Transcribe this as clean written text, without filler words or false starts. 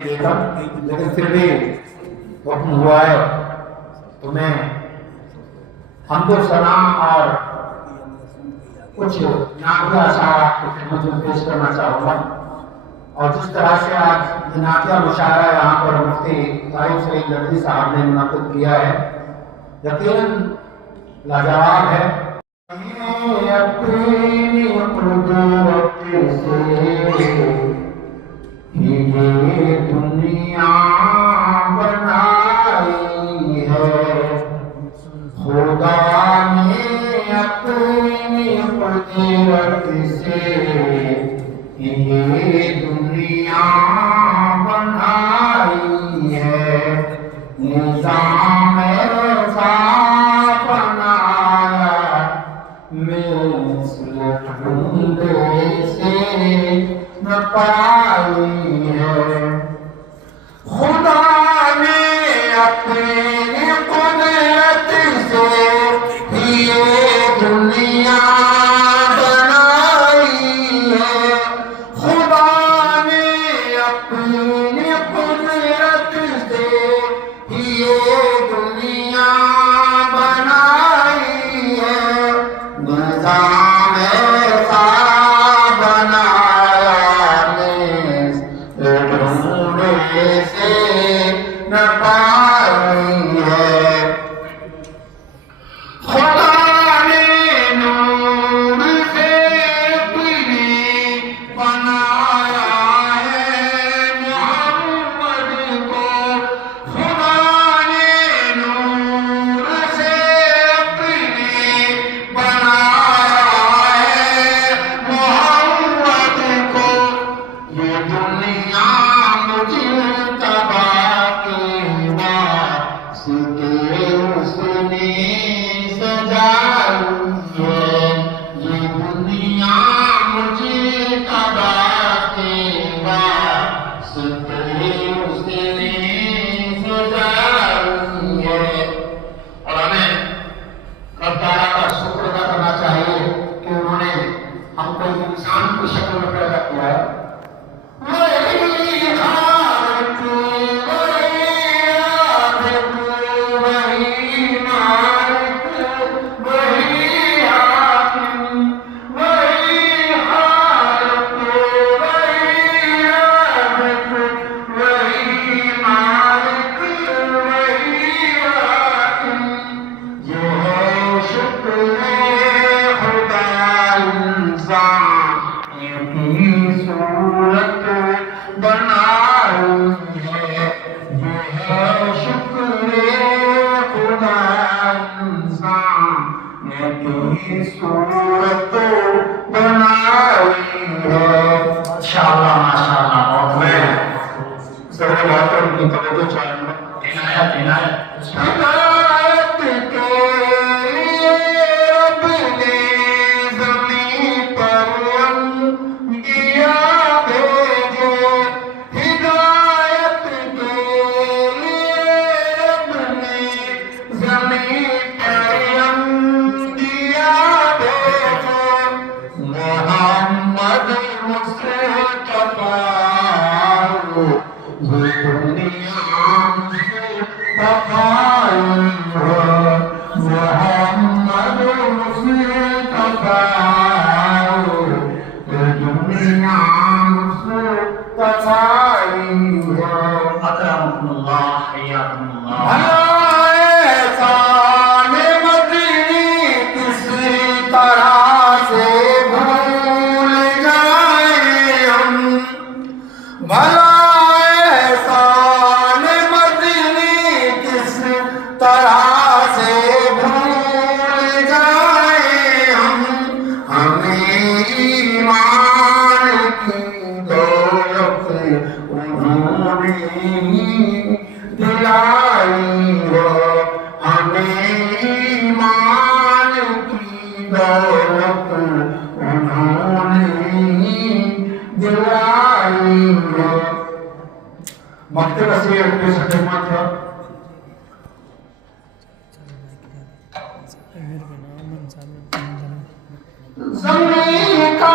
لیکن پھر بھی حکم ہوا ہے تو میں حمد و ثنا اور کچھ نعتیہ اشعار آپ کی خدمت میں پیش کرنا چاہوں گا. اور جس طرح سے آج یہ نعتیہ مشاعرہ یہاں پر مفتی طاہر سعید ندوی صاحب نے منعقد کیا ہے، یقیناً لاجواب ہے. اپنی قدرت سے یہ دنیا بنائی ہے، خدا نے اپنی قدرت سے یہ دنیا بنائی ہے. نظام ایسا بنایا مثل ڈھونڈے سے نہ پائی ہے. خدا نے اپنی قدرت سے یہ دنیا بنائی ہے. خدا نے اپنی قدرت سے یہ دنیا بنائی ہے. نظام ایسا بنایا ڈھونڈے سے نہ پائی ہے. خدا نے نور سے اپنی بنایا ہے محمد کو. خدا نے نور سے اپنی بنایا ہے محمد کو. یہ دنیا مجتبی کے واسطے اس نے سجائی ہے. یہ دنیا مجتبی کے واسطے اس نے سجائی ہے. اور ہمیں رب تعالیٰ کا شکر ادا کرنا چاہیے کہ انہوں نے ہم کو انسان کی شکل میں پیدا کیا ہے. صورت بنائی ہے. ماشاءاللہ ماشاءاللہ. اور میں سب بات پر کی توجہ چاہوں گا. عنایت ہدایت کے لیے رب نے زمین پر انبیاء بھیجے. ہدایت کے لیے رب نے زمین پر محمد مصطفیٰ یہ دنیا سے بقائی ہے. محمد مصطفیٰ یہ دنیا سے بقائی ہے. اکرمکم اللہ حیاکم اللہ. مکتب سے اپنے خدمات ہے. زمین کا